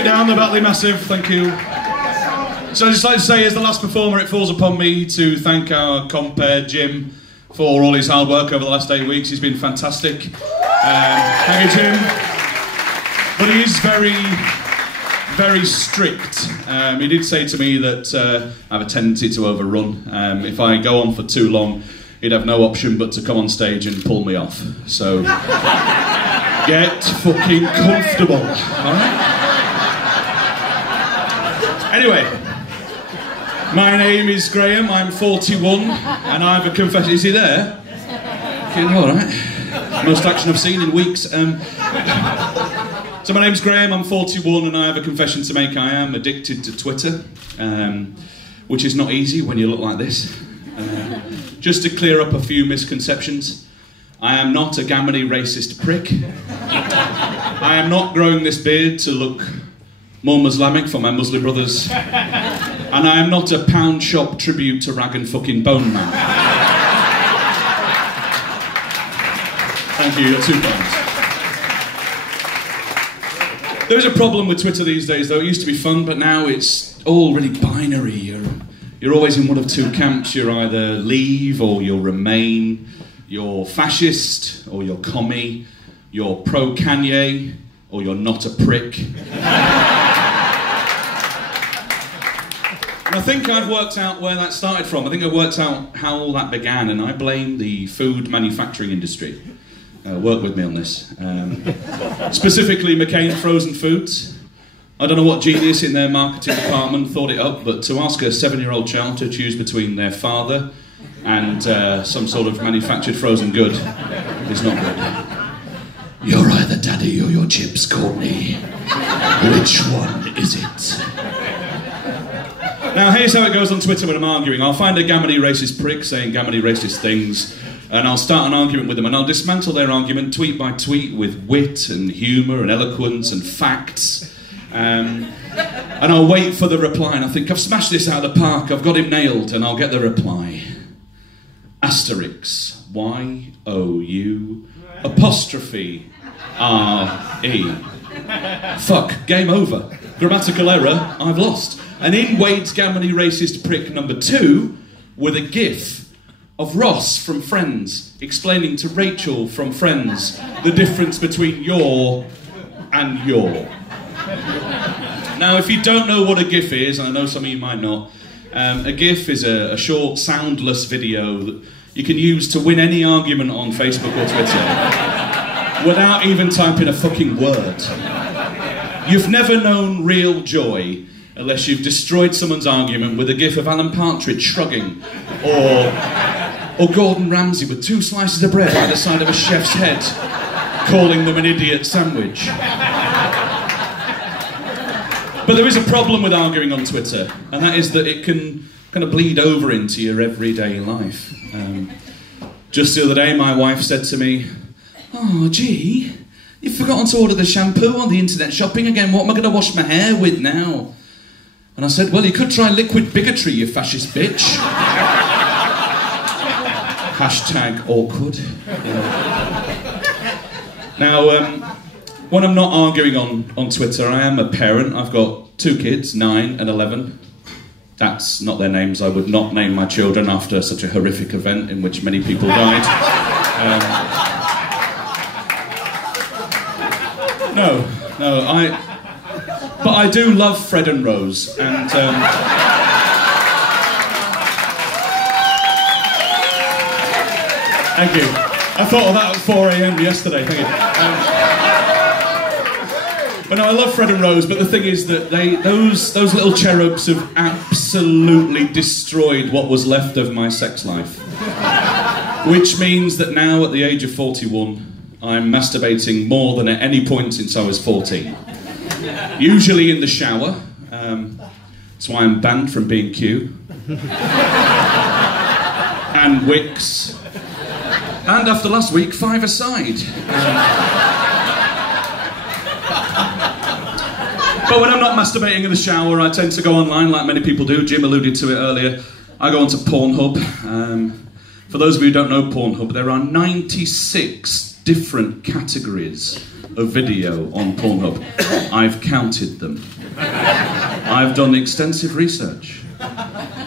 it down, the Batley Massive, thank you. So I'd just like to say, as the last performer, it falls upon me to thank our compere Jim for all his hard work over the last 8 weeks. He's been fantastic. Thank you, Jim. But he is very, very strict. He did say to me that I have a tendency to overrun. If I go on for too long, he'd have no option but to come on stage and pull me off. So, get fucking comfortable, alright? Anyway, my name is Graeme, I'm 41, and I have a confession. Is he there? Okay, alright. Most action I've seen in weeks. So my name's Graeme, I'm 41, and I have a confession to make. I am addicted to Twitter, which is not easy when you look like this. Just to clear up a few misconceptions, I am not a gammony racist prick. I am not growing this beard to look more Muslimic for my Muslim brothers. And I am not a pound shop tribute to Rag and fucking Bone Man. Thank you, you're £2. There's a problem with Twitter these days, though. It used to be fun, but now it's all really binary. You're always in one of two camps. You're either leave or you'll remain. You're fascist or you're commie. You're pro-Kanye or you're not a prick. And I think I've worked out where that started from. I think I've worked out how all that began, and I blame the food manufacturing industry. Work with me on this. Specifically McCain Frozen Foods. I don't know what genius in their marketing department thought it up, but to ask a 7-year-old child to choose between their father and some sort of manufactured frozen good is not good. You're either daddy or your chips, Courtney. Which one is it? Now, here's how it goes on Twitter when I'm arguing. I'll find a gammony racist prick saying gammony racist things, and I'll start an argument with them, and I'll dismantle their argument tweet by tweet with wit and humour and eloquence and facts. And I'll wait for the reply, and I think, I've smashed this out of the park, I've got him nailed, and I'll get the reply. Asterisk, Y-O-U, apostrophe, R-E. Fuck, game over. Grammatical error, I've lost. And in Wade's gammony racist prick number 2, with a GIF of Ross from Friends explaining to Rachel from Friends the difference between your and your. Now, if you don't know what a GIF is, and I know some of you might not, a GIF is a short, soundless video that you can use to win any argument on Facebook or Twitter without even typing a fucking word. You've never known real joy unless you've destroyed someone's argument with a GIF of Alan Partridge shrugging, or Gordon Ramsay with 2 slices of bread by the side of a chef's head, calling them an idiot sandwich. But there is a problem with arguing on Twitter, and that is that it can kind of bleed over into your everyday life. Just the other day, my wife said to me, "Oh, gee, you've forgotten to order the shampoo on the internet shopping again. What am I going to wash my hair with now?" And I said, "Well, you could try liquid bigotry, you fascist bitch." Hashtag awkward. Now, when I'm not arguing on Twitter, I am a parent. I've got 2 kids, 9 and 11. That's not their names. I would not name my children after such a horrific event in which many people died. But I do love Fred and Rose, and thank you. I thought of that at 4 AM yesterday, thank you. But no, I love Fred and Rose, but the thing is that those little cherubs have absolutely destroyed what was left of my sex life. Which means that now, at the age of 41, I'm masturbating more than at any point since I was 14. Usually in the shower. That's why I'm banned from B&Q. And Wix. And after last week, 5-a-side. But when I'm not masturbating in the shower, I tend to go online like many people do. Jim alluded to it earlier. I go onto Pornhub. For those of you who don't know Pornhub, there are 96 different categories of video on Pornhub. I've counted them. I've done extensive research.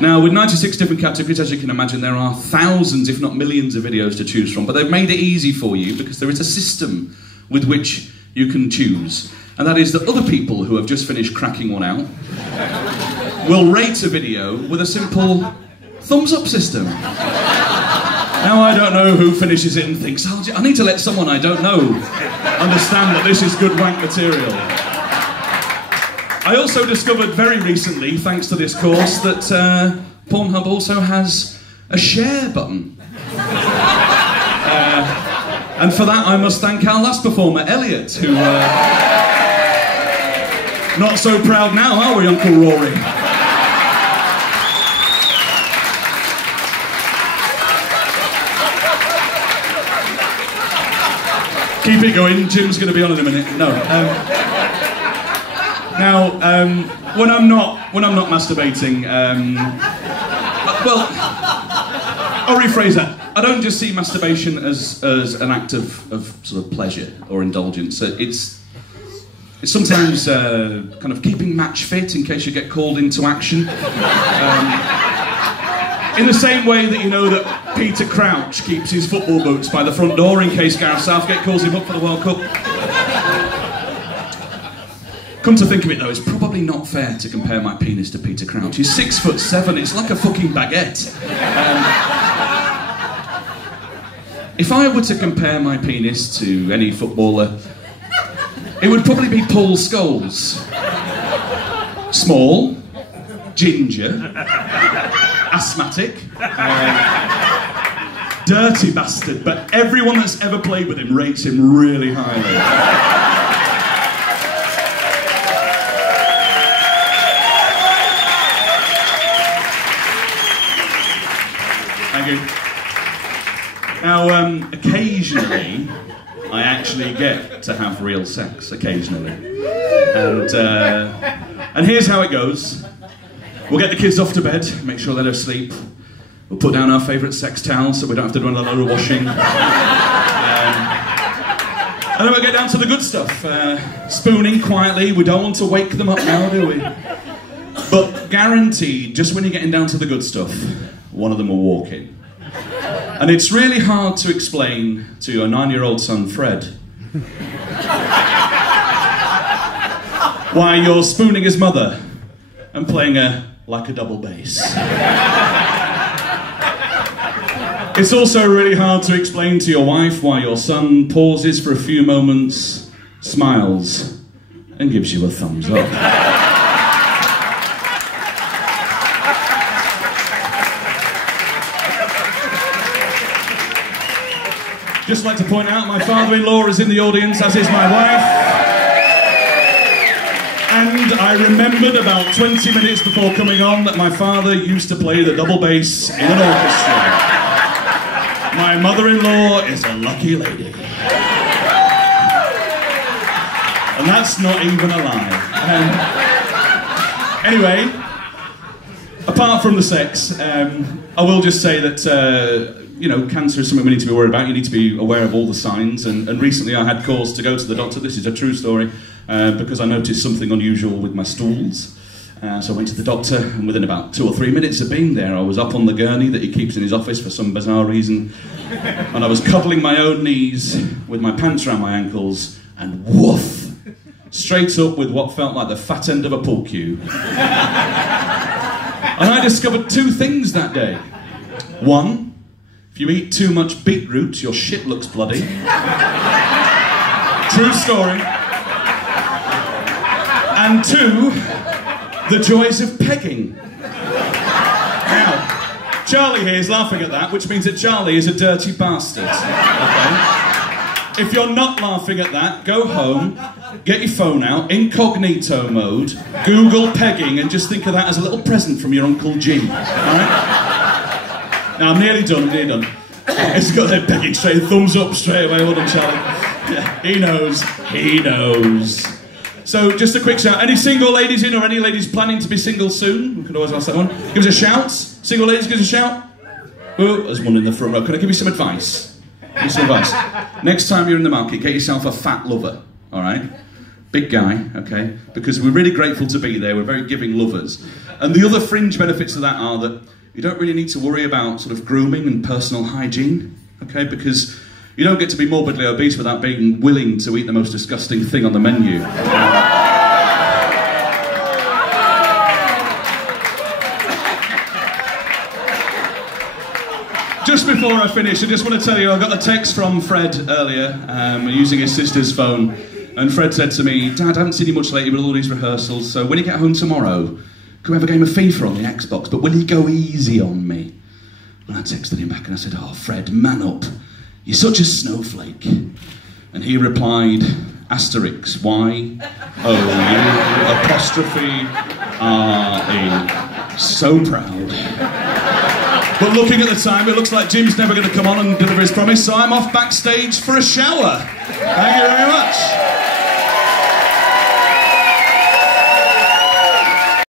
Now, with 96 different categories, as you can imagine, there are thousands, if not millions, of videos to choose from, but they've made it easy for you because there is a system with which you can choose. And that is that other people who have just finished cracking one out will rate a video with a simple thumbs up system. Now, I don't know who finishes it and thinks, oh, I need to let someone I don't know understand that this is good wank material. I also discovered very recently, thanks to this course, that Pornhub also has a share button. And for that I must thank our last performer, Elliot, who... not so proud now, are we, Uncle Rory? Keep it going, Jim's going to be on in a minute. No. When I'm not masturbating, well, I'll rephrase that. I don't just see masturbation as an act of sort of pleasure or indulgence. It's sometimes kind of keeping match fit in case you get called into action. In the same way that you know that Peter Crouch keeps his football boots by the front door in case Gareth Southgate calls him up for the World Cup. Come to think of it though, it's probably not fair to compare my penis to Peter Crouch. He's 6'7", it's like a fucking baguette. If I were to compare my penis to any footballer, it would probably be Paul Scholes. Small, ginger, asthmatic, dirty bastard, but everyone that's ever played with him rates him really highly. Thank you. Now, occasionally, I actually get to have real sex, occasionally. And here's how it goes. We'll get the kids off to bed, make sure they're asleep. We'll put down our favourite sex towel so we don't have to do a lot of washing. And then we'll get down to the good stuff. Spooning quietly, we don't want to wake them up now, do we? But guaranteed, just when you're getting down to the good stuff, one of them will walk in. And it's really hard to explain to your 9-year-old son, Fred, why you're spooning his mother and playing her like a double bass. It's also really hard to explain to your wife why your son pauses for a few moments, smiles, and gives you a thumbs up. Just like to point out, my father-in-law is in the audience, as is my wife. And I remembered about 20 minutes before coming on that my father used to play the double bass in an orchestra. My mother-in-law is a lucky lady. And that's not even a lie. Anyway, apart from the sex, I will just say that you know, cancer is something we need to be worried about. You need to be aware of all the signs. And recently I had cause to go to the doctor. This is a true story, because I noticed something unusual with my stools. So I went to the doctor, and within about 2 or 3 minutes of being there, I was up on the gurney that he keeps in his office for some bizarre reason. And I was cuddling my own knees with my pants around my ankles, and woof! Straight up with what felt like the fat end of a pool cue. And I discovered 2 things that day. 1, if you eat too much beetroot, your shit looks bloody. True story. And 2, the joys of pegging. Now, Charlie here is laughing at that, which means that Charlie is a dirty bastard. Okay? If you're not laughing at that, go home, get your phone out, incognito mode, Google pegging, and just think of that as a little present from your Uncle Jim. Alright? Now, I'm nearly done, It's got that pegging straight, thumbs up straight away, well done, Charlie. Yeah, he knows. So, just a quick shout. Any single ladies in, or any ladies planning to be single soon? We could always ask that one. Give us a shout. Single ladies, give us a shout. Oh, there's one in the front row. Can I give you some advice? Piece of advice. Next time you're in the market, get yourself a fat lover, all right? Big guy, okay? Because we're really grateful to be there. We're very giving lovers. And the other fringe benefits of that are that you don't really need to worry about sort of grooming and personal hygiene, okay? Because you don't get to be morbidly obese without being willing to eat the most disgusting thing on the menu. Just before I finish, I just want to tell you, I got a text from Fred earlier, using his sister's phone, and Fred said to me, Dad, I haven't seen you much lately with all these rehearsals, so when you get home tomorrow, can we have a game of FIFA on the Xbox, but will you go easy on me? And I texted him back and I said, oh, Fred, man up. You're such a snowflake. And he replied, asterisk, Y-O-U, apostrophe, R-E. So proud. But looking at the time, it looks like Jim's never going to come on and deliver his promise, so I'm off backstage for a shower. Thank you very much.